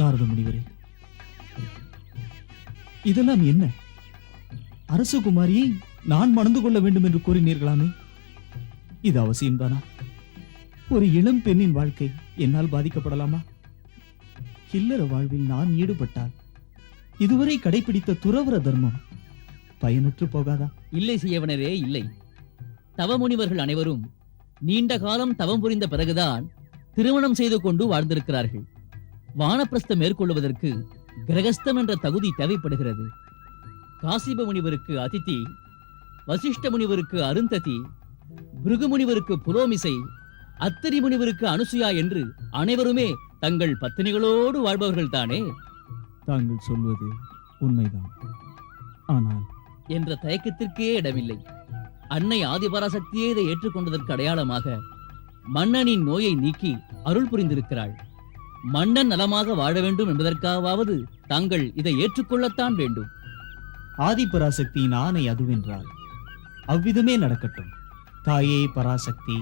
நாரத முனிவரே, இதெல்லாம் என்ன? அரசகுமாரியை நான் மணந்து கொள்ள வேண்டும் என்று கூறினீர்களாமே, இது அவசியம்தானா? ஒரு இளம் பெண்ணின் வாழ்க்கை என்னால் பாதிக்கப்படலாமா? இல்லற வாழ்வில் நான் ஈடுபட்டால் இதுவரை கடைபிடித்த துறவற தர்மம் பயனற்று போகாதா? இல்லை செய்யவனரே, இல்லை. தவமுனிவர்கள் அனைவரும் நீண்ட காலம் தவம் புரிந்த பிறகுதான் திருமணம் செய்து கொண்டு வாழ்ந்திருக்கிறார்கள். வானப்பிரஸ்தம் மேற்கொள்வதற்கு கிரகஸ்தம் என்ற தகுதி தேவைப்படுகிறது. காசிப முனிவருக்கு அதிதி, வசிஷ்ட முனிவருக்கு அருந்ததி, பிருகு முனிவருக்கு புரோமிசை, அத்திரி முனிவருக்கு அனுசுயா என்று அனைவருமே தங்கள் பத்தினிகளோடு வாழ்பவர்கள் தானே. தாங்கள் சொல்வது உண்மைதான். ஆனால் என்ற தயக்கத்திற்கே இடமில்லை. அன்னை ஆதிபராசக்தியே இதை ஏற்றுக்கொண்டதற்கு அடையாளமாக மன்னனின் நோயை நீக்கி அருள் புரிந்திருக்கிறாள். மன்னன் நலமாக வாழ வேண்டும் என்பதற்காவது தாங்கள் இதை ஏற்றுக்கொள்ளத்தான் வேண்டும். ஆதிபராசக்தியின் ஆணை அதுவென்றால் அவ்விதமே நடக்கட்டும். தாயே பராசக்தி.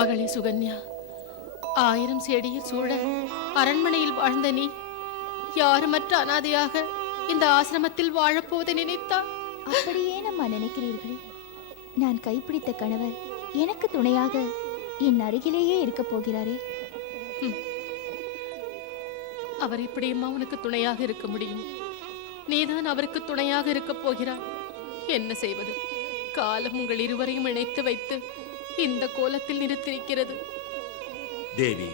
மகளே சுகன்யா, 1000 செடியில் சூழ அரண்மனையில் வாழ்ந்த நீ யாருமற்ற அனாதையாக இந்த ஆசிரமத்தில் வாழப்போது நினைத்தால் அப்படியே நம்ம நினைக்கிறீர்கள்? நான் கைப்பிடித்த கணவர் எனக்கு துணையாக என் அருகிலேயே இருக்க போகிறாரே. அவர் இப்படியுமா உனக்கு துணையாக இருக்க முடியும்? நீதான் அவருக்கு துணையாக இருக்க போகிறார். என்ன செய்வது? காலம் உங்கள் இருவரையும் இணைத்து வைத்து இந்த கோலத்தில் நிறுத்திருக்கிறது. தேவி,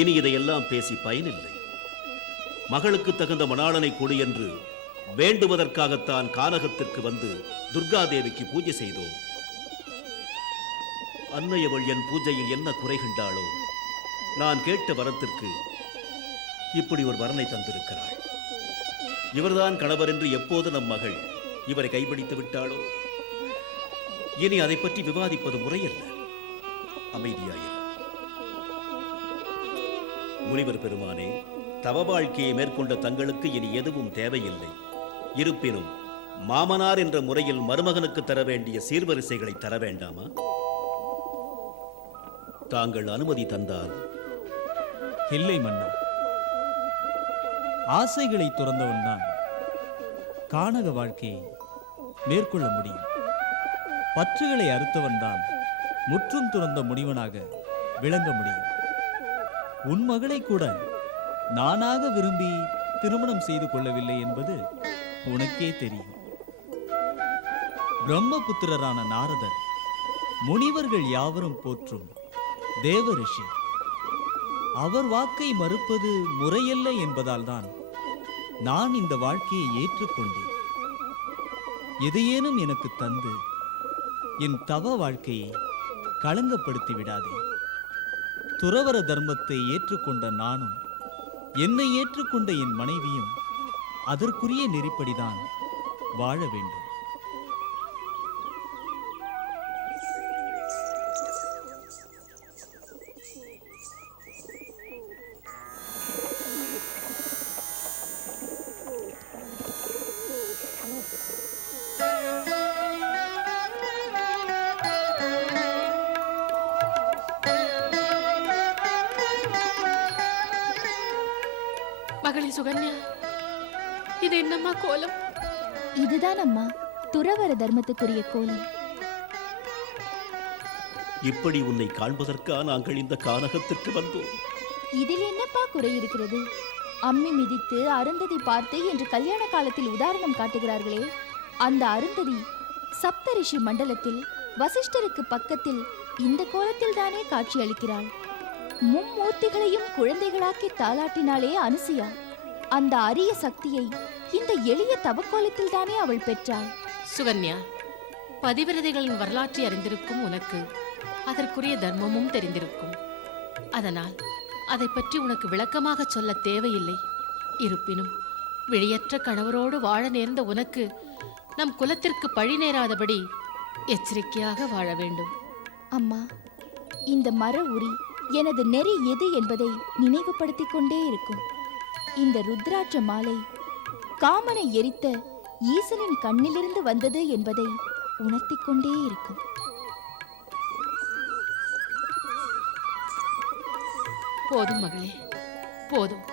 இனி இதையெல்லாம் பேசி பயனில்லை. மகளுக்கு தகுந்த மணாளனை கொடு என்று வேண்டுவதற்காகத்தான் கானகத்திற்கு வந்து துர்கா தேவிக்கு பூஜை செய்தோம். அன்னையவள் என் பூஜையில் என்ன குறை கண்டாளோ, நான் கேட்ட வரத்திற்கு இப்படி ஒரு வரனை தந்திருக்கிறாள். இவர்தான் கணவர் என்று எப்போது நம் மகள் இவரை கைப்பிடித்து விட்டாளோ, இனி அதை பற்றி விவாதிப்பது முறையல்ல. அமைதியாயிரு. முனிவர் பெருமானே, தவ வாழ்க்கையை மேற்கொண்ட தங்களுக்கு இனி எதுவும் தேவையில்லை. இருப்பினும் மாமனார் என்ற முறையில் மருமகனுக்கு தர வேண்டிய சீர்வரிசைகளை தர வேண்டாமா? தாங்கள் அனுமதி தந்தால். இல்லை மன்னா, ஆசைகளை துறந்தவன் தான் கானக வாழ்க்கையை மேற்கொள்ள முடியும். பற்றுகளை அறுத்தவன் தான் முற்றும் துறந்த முனிவனாக விளங்க முடியும். உன் மகளை கூட நானாக விரும்பி திருமணம் செய்து கொள்ளவில்லை என்பது உனக்கே தெரியும். பிரம்மபுத்திரரான நாரதர் முனிவர்கள் யாவரும் போற்றும் தேவ ரிஷி. அவர் வாக்கை மறுப்பது முறையல்ல என்பதால் தான் நான் இந்த வாழ்க்கையை ஏற்றுக்கொண்டேன். எதையேனும் எனக்கு தந்து என் தவ வாழ்க்கையை களங்கப்படுத்தி விடாதே. துறவற தர்மத்தை ஏற்றுக்கொண்ட நானும், என்னை ஏற்றுக்கொண்ட என் மனைவியும் அதற்குரிய நெறிப்படிதான் வாழ வேண்டும். மகளே சுகன்யா, இது என்னம்மா கோலம்? இதுதான் அம்மா துறவற தர்மத்துக்குரிய கோலம். இப்படி உன்னை காண்பதற்கா நாங்கள் இந்த கானகத்திற்கு வந்தோம். இதில் என்னப்பா குறை இருக்கிறது? அம்மி மிதித்து அருந்ததி பார்த்து என்று கல்யாண காலத்தில் உதாரணம் காட்டுகிறார்களே, அந்த அருந்ததி சப்தரிஷி மண்டலத்தில் வசிஷ்டருக்கு பக்கத்தில் இந்த கோலத்தில் தானே காட்சியளிக்கிறாள். மும்மூர்த்திகளையும் குழந்தைகளாக்கி தாளாட்டினாலே அனுசியா. அந்த அரிய சக்தியை இந்த எளிய தவக்கோலத்தில் தானே அவள் பெற்றாள். சுகன்யா, பதிவிரதைகளின் வரலாற்றை அறிந்திருக்கும் உனக்கு அதற்குரிய தர்மமும் தெரிந்திருக்கும். அதனால் அதை பற்றி உனக்கு விளக்கமாக சொல்ல தேவையில்லை. இருப்பினும் விழியற்ற கணவரோடு வாழ நேர்ந்த உனக்கு நம் குலத்திற்கு பழி நேராதபடி எச்சரிக்கையாக வாழ வேண்டும். அம்மா, இந்த மர உரி எனது நெறி எது என்பதை நினைவுபடுத்திக் கொண்டே இருக்கும். இந்த ருத்ராட்ச மாலை காமனை எரித்த ஈசனின் கண்ணிலிருந்து வந்தது என்பதை உணர்த்திக் கொண்டே இருக்கும். போதும் மகளே, போதும்.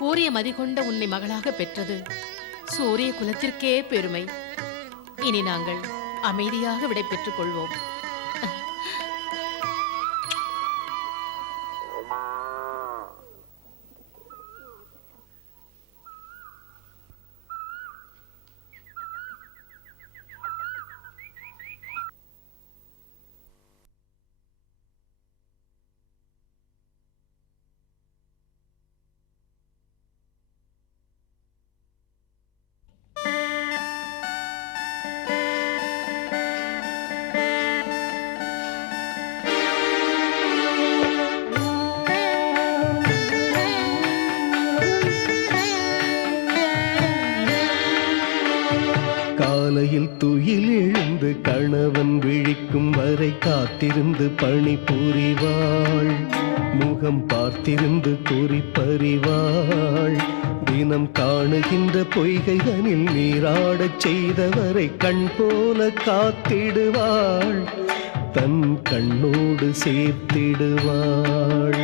கூறிய மதிகொண்ட உன்னை மகளாக பெற்றது சூரிய குலத்திற்கே பெருமை. இனி நாங்கள் அமைதியாக விடை பெற்றுக் கொள்வோம். காலையில் துயில் எழுந்து கணவன் விழிக்கும் வரை காத்திருந்து பணி புரிவாள். முகம் பார்த்திருந்து குறிப்பறிவாள். தினம் காணுகின்ற பொய்கைதனில் நீராடச் செய்தவரை கண் போல காத்திடுவாள். தன் கண்ணோடு சேர்த்திடுவாள்.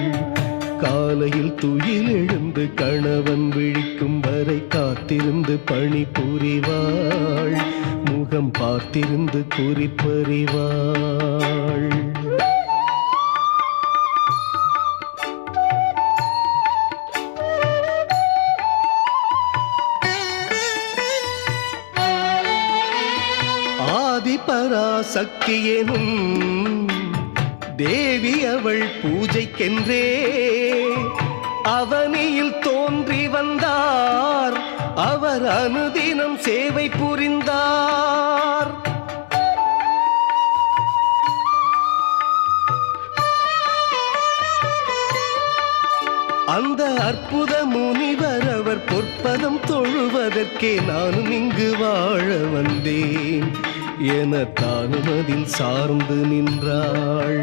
காலையில் துயில் எழுந்து கணவன் விழிக்கும் வரை காத்திருந்து பணி புரிவாள். முகம் பார்த்திருந்து குறிப்பறிவாள். ஆதிபராசக்தி எனும் தேவி அவள் பூஜைக்கென்றே அவனியில் தோன்றி வந்தார். அவர் அனுதினம் சேவை புரிந்தார். அந்த அற்புத முனிவர் அவர் பொற்பதம் தொழுவதற்கே நானும் இங்கு வாழ வந்தேன் என தானும் அதில் சார்ந்து நின்றாள்.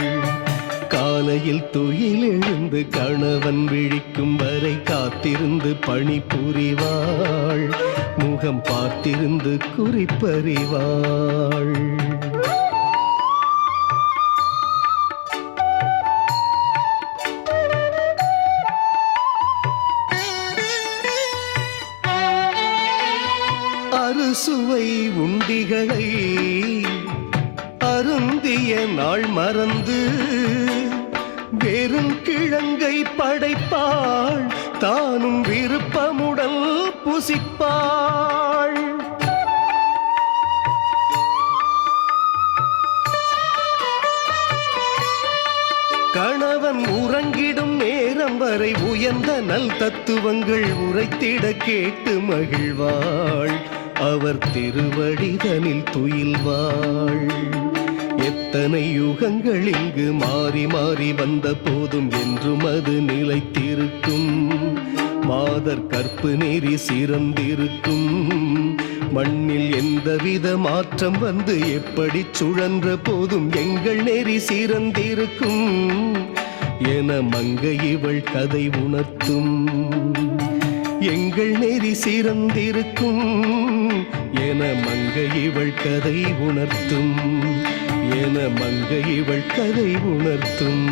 காலையில் துயில் எழுந்து கணவன் விழிக்கும் வரை காத்திருந்து பணி புரிவாள். முகம் பார்த்திருந்து குறிப்பறிவாள். அறுசுவை உண்டிகளை அருந்திய நாள் மறந்து வெறும் கிழங்கை படைப்பாள். தானும் விருப்பமுடல் புசிப்பாள். கணவன் உறங்கிடும் நேரம் வரை உயர்ந்த நல் தத்துவங்கள் உரைத்திட கேட்டு மகிழ்வாள். அவர் திருவடிதனில் துயில்வாள். எத்தனை யுகங்கள் இங்கு மாறி மாறி வந்த போதும் என்றும் அது நிலைத்திருக்கும். மாதர் கற்பு நெறி சிறந்திருக்கும். மண்ணில் எந்தவித மாற்றம் வந்து எப்படி சுழன்ற போதும் எங்கள் நெறி சிறந்திருக்கும் என மங்கை இவள் கதை உணர்த்தும். எங்கள் நெறி சிறந்திருக்கும் என மங்கை இவள் கதை உணர்த்தும். என மங்கை இவள் கதை உணர்த்தும்.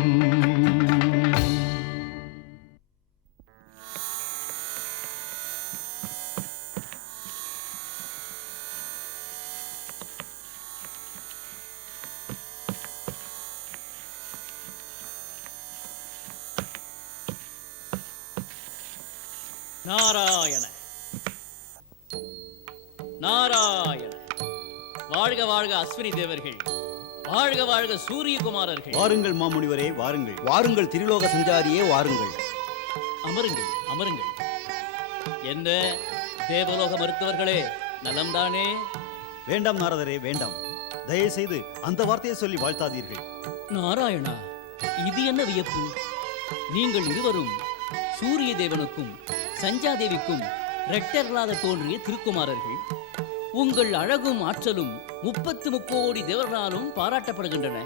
நாராயண நாராயண வாழ்க வாழ்க அஸ்வினி தேவர்கள், வாழ்க வாழ்க சூரியகுமாரர்கள். வாருங்கள் மாமுனிவரே, வாருங்கள் வாருங்கள், திரிலோக சஞ்சாரியே வாருங்கள். அமருங்கள் அமருங்கள். என்ன தேவலோக மருத்துவர்களே, நலம்தானே? வேண்டாம் நாரதரே, வேண்டாம். தயவு செய்து அந்த வார்த்தையை சொல்லி வாழ்த்தாதீர்கள். நாராயணா, இது என்ன வியப்பு? நீங்கள் இருவரும் சூரிய தேவனுக்கும் சஞ்சாதேவிக்கும் இரட்டர்களாக தோன்றிய திருக்குமாரர்கள். உங்கள் அழகும் ஆற்றலும் 30 கோடி தேவர்களாலும் பாராட்டப்படுகின்றன.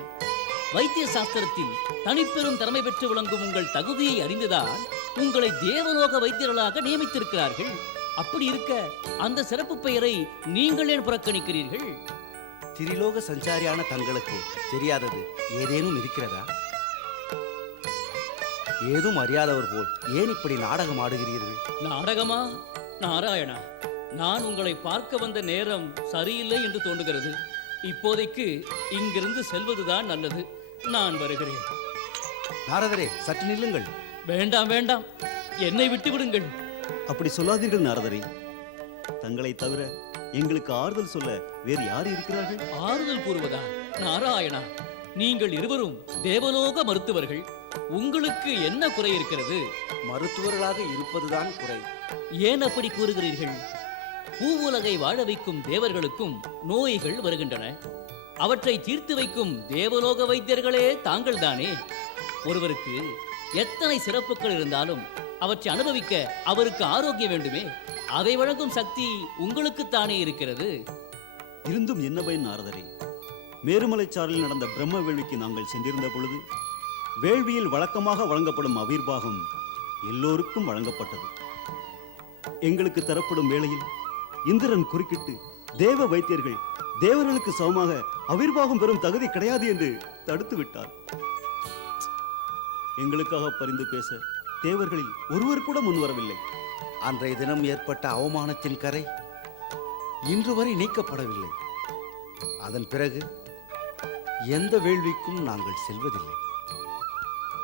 வைத்திய சாஸ்திரத்தில் தனிப்பெரும் திறமை பெற்று விளங்கும் உங்கள் தகுதியை அறிந்துதான் உங்களை தேவலோக வைத்தியர்களாக நியமித்திருக்கிறார்கள். அப்படி இருக்க அந்த சிறப்பு பெயரை நீங்கள் ஏன் புறக்கணிக்கிறீர்கள்? திரிலோக சஞ்சாரியான தங்களுக்கு தெரியாதது ஏதேனும் இருக்கிறதா? ஏதும் அறியாதவர் போல் ஏன் இப்படி நாடகம் ஆடுகிறீர்கள்? நாடகமா? நாராயணா, நான் உங்களை பார்க்க வந்த நேரம் சரியில்லை என்று தோன்றுகிறது. இப்போதைக்கு இங்கிருந்து செல்வதுதான் நல்லது. நான் வருகிறேன். நாரதரே, சற்று நில்லுங்கள். வேண்டாம் வேண்டாம், என்னை விட்டு விடுங்கள். அப்படி சொல்லாதீர்கள் நாரதரே. தங்களை தவிர எங்களுக்கு ஆறுதல் சொல்ல வேறு யார் இருக்கிறார்கள்? ஆறுதல் கூறுவதா? நாராயணா, நீங்கள் இருவரும் தேவலோக மருத்துவர்கள். உங்களுக்கு என்ன குறை இருக்கிறது? மருத்துவர்களாக இருப்பதுதான் குறை. ஏன் அப்படி கூறுகிறீர்கள்? பூவுலகை வாழ வைக்கும் தேவர்களுக்கும் நோய்கள் வருகின்றன. அவற்றை தீர்த்து வைக்கும் தேவலோக வைத்தியர்களே தாங்கள் தானே. ஒருவருக்கு எத்தனை சிறப்புகள் இருந்தாலும் அவற்றை அனுபவிக்க அவருக்கு ஆரோக்கியம் வேண்டுமே. அதை வழங்கும் சக்தி உங்களுக்குத்தானே இருக்கிறது. இருந்தும் என்ன பயன் நாரதரே? மேருமலைச்சாரலில் நடந்த பிரம்ம வேள்விக்கு நாங்கள் சென்றிருந்த பொழுது வேள்வியில் வழக்கமாக வழங்கப்படும் அவிர்வாகம் எல்லோருக்கும் வழங்கப்பட்டது. எங்களுக்கு தரப்படும் வேளையில் இந்திரன் குறுக்கிட்டு தேவ வைத்தியர்கள் தேவர்களுக்கு சமமாக அவிர்வாகம் பெறும் தகுதி கிடையாது என்று தடுத்து விட்டார். எங்களுக்காக பரிந்து பேச தேவர்களில் ஒருவர் கூட முன்வரவில்லை. அன்றைய தினம் ஏற்பட்ட அவமானத்தின் கரை இன்று வரை நீக்கப்படவில்லை. அதன் பிறகு எந்த வேள்விக்கும் நாங்கள் செல்வதில்லை.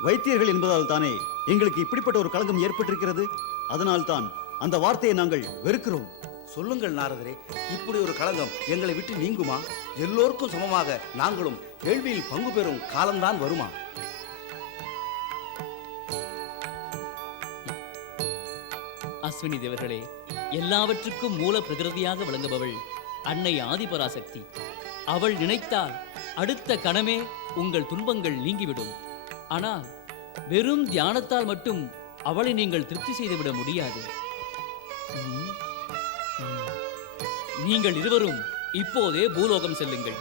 வைத்தியர்கள் என்பதால் தானே எங்களுக்கு இப்படிப்பட்ட ஒரு களங்கம் ஏற்பட்டிருக்கிறது. அதனால் தான் அந்த வார்த்தையை நாங்கள் வெறுக்கிறோம். சொல்லுங்கள் நாரதரே, இப்படி ஒரு களங்கம் எங்களை விட்டு நீங்குமா? எல்லோருக்கும் சமமாக நாங்களும் வேள்வியில் பங்கு பெறும் காலம்தான் வருமா? அஸ்வினி தேவர்களே, எல்லாவற்றுக்கும் மூல பிரகிருதியாக விளங்குபவள் அன்னை ஆதிபராசக்தி. அவள் நினைத்தால் அடுத்த கணமே உங்கள் துன்பங்கள் நீங்கிவிடும். ஆனால் வெறும் தியானத்தால் மட்டும் அவளை நீங்கள் திருப்தி செய்துவிட முடியாது. நீங்கள் இருவரும் இப்போதே பூலோகம் செல்லுங்கள்.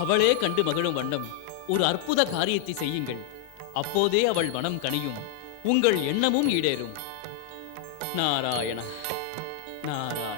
அவளே கண்டு மகிழும் வண்ணம் ஒரு அற்புத காரியத்தை செய்யுங்கள். அப்போதே அவள் மனம் கனியும், உங்கள் எண்ணமும் ஈடேறும். நாராயண நாராயண.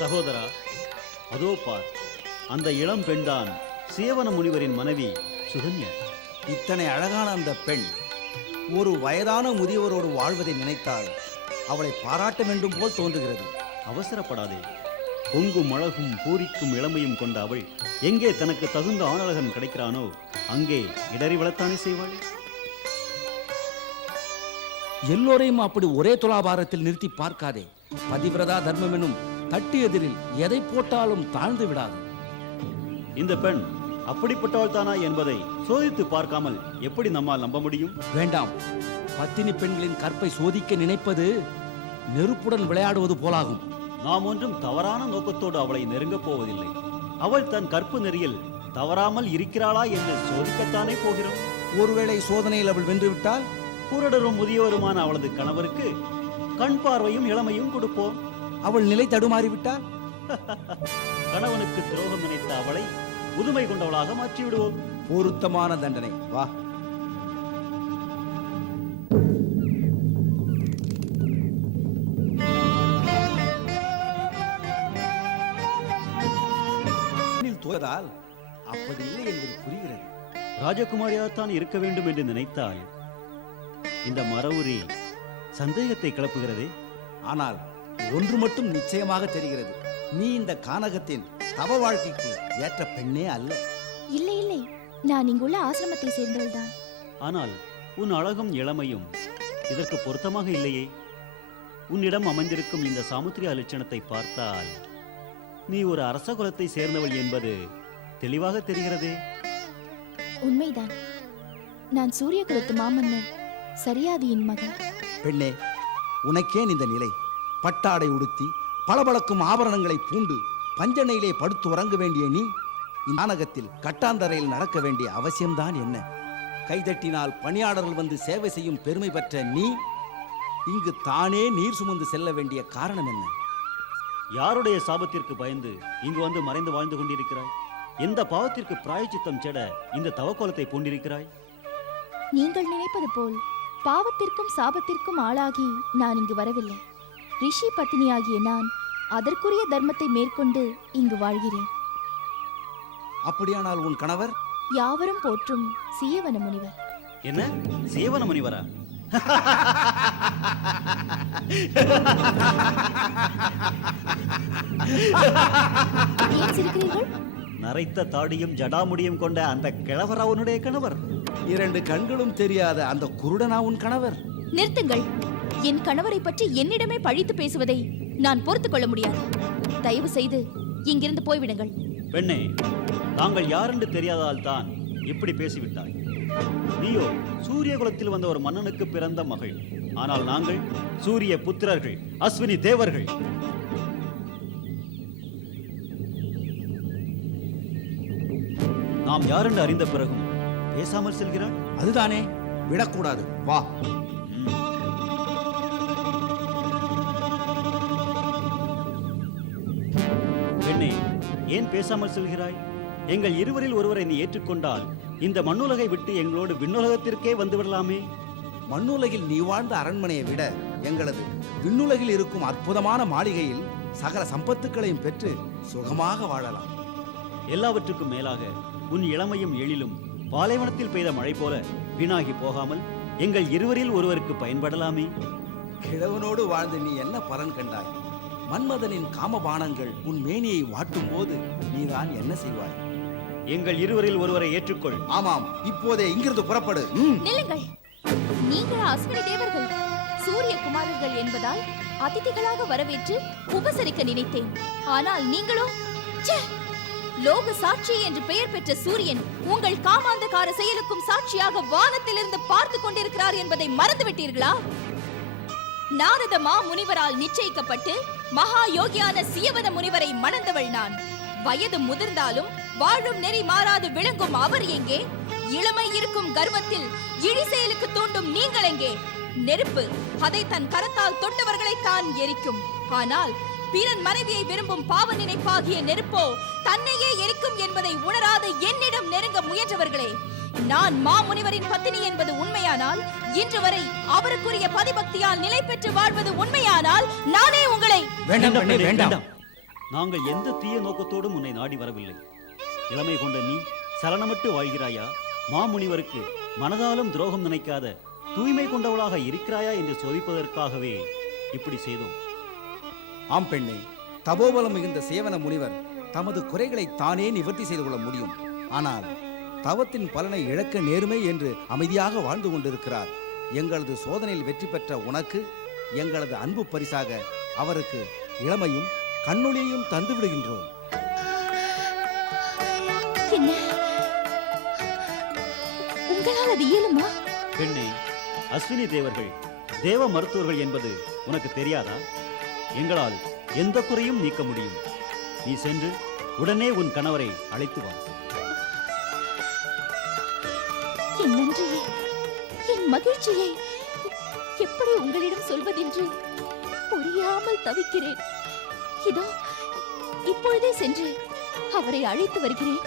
சகோதரா, அதோ பார், அந்த இளம் பெண்தான் சேவன முனிவரின் மனைவி சுகன்யா. இத்தனை அழகான அந்த பெண் ஒரு வயதான முதியவரோடு வாழ்வதை நினைத்தால் அவளை பாராட்ட வேண்டும் போல் தோன்றுகிறது. அவசரப்படாதே. பொங்கும் அழகும் பூரிக்கும் இளமையும் கொண்ட அவள் எங்கே தனக்கு தகுந்த ஆணழகன் கிடைக்கிறானோ அங்கே இடறி வளர்த்தானே செய்வாள். எல்லோரையும் அப்படி ஒரே துலாபாரத்தில் நிறுத்தி பார்க்காதே. பதிவிரதா தர்மம் என்னும் தட்டு எதிரில் எதை போட்டாலும் தாழ்ந்து விடாது. இந்த பெண் அப்படிப்பட்டவள் தானா என்பதை சோதித்து பார்க்காமல் எப்படி நம்மால் நம்ப முடியும்? வேண்டாம். பத்தினி பெண்களின் கற்பை சோதிக்க நினைப்பது நெருப்புடன் விளையாடுவது போலாகும். நாம் ஒன்றும் தவறான நோக்கத்தோடு அவளை நெருங்கப் போவதில்லை. அவள் தன் கற்பு நெறியில் தவறாமல் இருக்கிறாளா என்று சோதிக்கத்தானே போகிறோம். ஒருவேளை சோதனையில் அவள் வென்றுவிட்டால் குருடரும் முதியவருமான அவளது கணவருக்கு கண் பார்வையும் இளமையும் கொடுப்போம். அவள் நிலை தடுமாறிவிட்டால் கணவனுக்கு துரோகம் நினைத்த அவளை புதுமை கொண்டவளாக மாற்றி விடுவோம். பொருத்தமான தண்டனை. வா. தோதால் அப்படி இல்லை என்பது புரிகிறது. ராஜகுமாரியாகத்தான் இருக்க வேண்டும் என்று நினைத்தால் இந்த மரவுரி சந்தேகத்தை கிளப்புகிறதே. ஆனால் ஒன்று மட்டும் நிச்சயமாக தெரிகிறது. நீ இந்த கானகத்தின் தவ வாழ்க்கைக்கு ஏற்ற பெண்ணே அல்ல. இல்லை இல்லை, நான் இங்குள்ள ஆசிரமத்தை சேர்ந்தவள்தான். ஆனால் உன் அழகும் இளமையும் இதற்கு பொருத்தமாக இல்லையே. உன்னிடம் அமைந்திருக்கும் இந்த சாமுத்திரியா லட்சணத்தை பார்த்தால் நீ ஒரு அரச குலத்தை சேர்ந்தவள் என்பது தெளிவாக தெரிகிறதே. உண்மைதான். நான் சூரிய குலத்து மாமன்னர் சரியாதியின் மகள். பெண்ணே, உனக்கேன் இந்த நிலை? பட்டாடை உடுத்தி பளபளக்கும் ஆபரணங்களை பூண்டு பஞ்சனையிலே படுத்து உறங்க வேண்டிய நீ நானகத்தில் கட்டாந்தரையில் நடக்க வேண்டிய அவசியம்தான் என்ன? கைதட்டினால் பணியாளர்கள் வந்து சேவை செய்யும் பெருமை பெற்ற நீ இங்கு தானே நீர் சுமந்து செல்ல வேண்டிய காரணம் என்ன? யாருடைய சாபத்திற்கு பயந்து இங்கு வந்து மறைந்து வாழ்ந்து கொண்டிருக்கிறாய்? எந்த பாவத்திற்கு பிராயச்சித்தம் செட இந்த தவக்கோலத்தை பூண்டிருக்கிறாய்? நீங்கள் நினைப்பது போல் பாவத்திற்கும் சாபத்திற்கும் ஆளாகி நான் இங்கு வரவில்லை. ரிஷி பத்தினியாகிய நான் அதற்குரிய தர்மத்தை மேற்கொண்டு இங்கு வாழ்கிறேன். அப்படியானால் உன் கணவர்? யாவரும் போற்றும் சீயவன முனிவர். என்ன, சேவன முனிவரா? ஏன் சிரிக்கிறீர்கள்? நரைத்த தாடியும் ஜடாமுடியும் கொண்ட அந்த கிழவர் அவனுடைய கணவர். 2 கண்களும் தெரியாத அந்த குருடனா உன் கணவர்? நிறுத்துங்கள். என் கணவரை பற்றி என்னிடமே பழித்து பேசுவதை நான் பொறுத்துக் கொள்ள முடியாது. தயவு செய்து இங்கிருந்து போய்விடுங்கள். பெண்ணே, தாங்கள் யாரென்று தெரியாதால் தான் இப்படி பேசிவிட்டாய். நீயோ சூரிய குலத்தில் வந்த ஒரு மன்னனுக்கு பிறந்த மகள். ஆனால் நாங்கள் சூரிய புத்திரர்கள், அஸ்வினி தேவர்கள். நாம் யாரென்று அறிந்த பிறகும் பேசாமல் செல்கிறாள். அதுதானே, விடக்கூடாது. வா. பெண்ணே, ஏன் பேசாமல் செல்கிறாய்? எங்கள் இருவரில் ஒருவரை நீ ஏற்றுக்கொண்டால் இந்த மண்ணுலகை விட்டு எங்களோடு விண்ணுலகத்திற்கே வந்து விடலாமே. மண்ணுலகில் நீ வாழ்ந்த அரண்மனையை விட எங்களது விண்ணுலகில் இருக்கும் அற்புதமான மாளிகையில் சகல சம்பத்துக்களையும் பெற்று சுகமாக வாழலாம். எல்லாவற்றுக்கும் மேலாக உன் இளமையும் எழிலும் பாலைவனத்தில் பெய்த மழை போல வீணாகி போகாமல் எங்கள் இருவரில் ஒருவருக்கு பயன்படலாமே. கிழவனோடு வாழ்ந்து நீ என்ன பலன் கண்டாய்? மன்மதனின் காமபானங்கள் உன் மேனியை வாட்டும் போது நீதான் என்ன செய்வாய்? எங்கள் இருவரில் ஒருவரை ஏற்றுக்கொள். ஆமாம், இப்போதே இங்கிருந்து புறப்படு. நில்லுங்கள். நீங்கள் அஸ்வினி தேவர்கள், சூரிய குமாரர்கள் என்பதால் அதிதிகளாக வரவேற்று உபசரிக்க நினைத்தேன். ஆனால் நீங்களோ ச்சே! லோக சாட்சி என்று பெயர் பெற்ற சூரியன் உங்கள் காமாந்தகார செயலுக்கும் சாட்சியாக வானத்திலிருந்து பார்த்து கொண்டிருக்கிறார் என்பதை மறந்துவிட்டீர்களா? நாரத மா முனிவரால் நிச்சயிக்கப்பட்டு மகா யோகியான சியவன முனிவரை மணந்தவள் நான். வயது முதிர்ந்தாலும் வாழும் நெறி மாறாது விளங்கும் அவர் எங்கே? இளமை இருக்கும் கர்வத்தில் இழி செயலுக்கு தூண்டும் நீங்கள் எங்கே? நெருப்பு அதை தன் கரத்தால் தொட்டவர்களை தான் எரிக்கும். ஆனால் பிறன் மனைவியை விரும்பும் பாவ நினைப்பாகிய நெருப்போ தன்னையே எரிக்கும் என்பதை உணராத என்னிடம் நெருங்க முயன்றவர்களே, நான் மாமுனிவரின் பத்தினி என்பது உண்மையானால், இன்று வரை அவருக்குரிய பதிபக்தியால் நிலை பெற்று வாழ்வது உண்மையானால், நானே உங்களை வேண்டாம். நாங்கள் எந்த தீய நோக்கத்தோடும் உன்னை நாடி வரவில்லை. இளமை கொண்ட நீ சலனமிட்டு வாழ்கிறாயா? மாமுனிவருக்கு மனதாலும் துரோகம் நினைக்காத தூய்மை கொண்டவளாக இருக்கிறாயா என்று சோதிப்பதற்காகவே இப்படி செய்தோம். ஆம் பெண்ணே, தபோபலம் மிகுந்த சேவன முனிவர் தமது குறைகளை தானே நிவர்த்தி செய்து கொள்ள முடியும். ஆனால் தவத்தின் பலனை இழக்க நேருமே என்று அமைதியாக வாழ்ந்து கொண்டிருக்கிறார். எங்களது சோதனையில் வெற்றி பெற்ற உனக்கு எங்களது அன்பு பரிசாக அவருக்கு இளமையும் கண்ணொளியையும் தந்து விடுகின்றோம். என்ன உங்களால் அது இயலுமா? பெண்ணே, அஸ்வினி தேவர்கள் தேவ மருத்துவர்கள் என்பது உனக்கு தெரியாதா? எங்களால் எந்த குறையும் நீக்க முடியும். நீ சென்று உடனே உன் கணவரை அழைத்து வா. என் நன்றியை, என் மகிழ்ச்சியை எப்படி உங்களிடம் சொல்வதென்று புரியாமல் தவிக்கிறேன். இதோ இப்பொழுதே சென்று அவரை அழைத்து வருகிறேன்.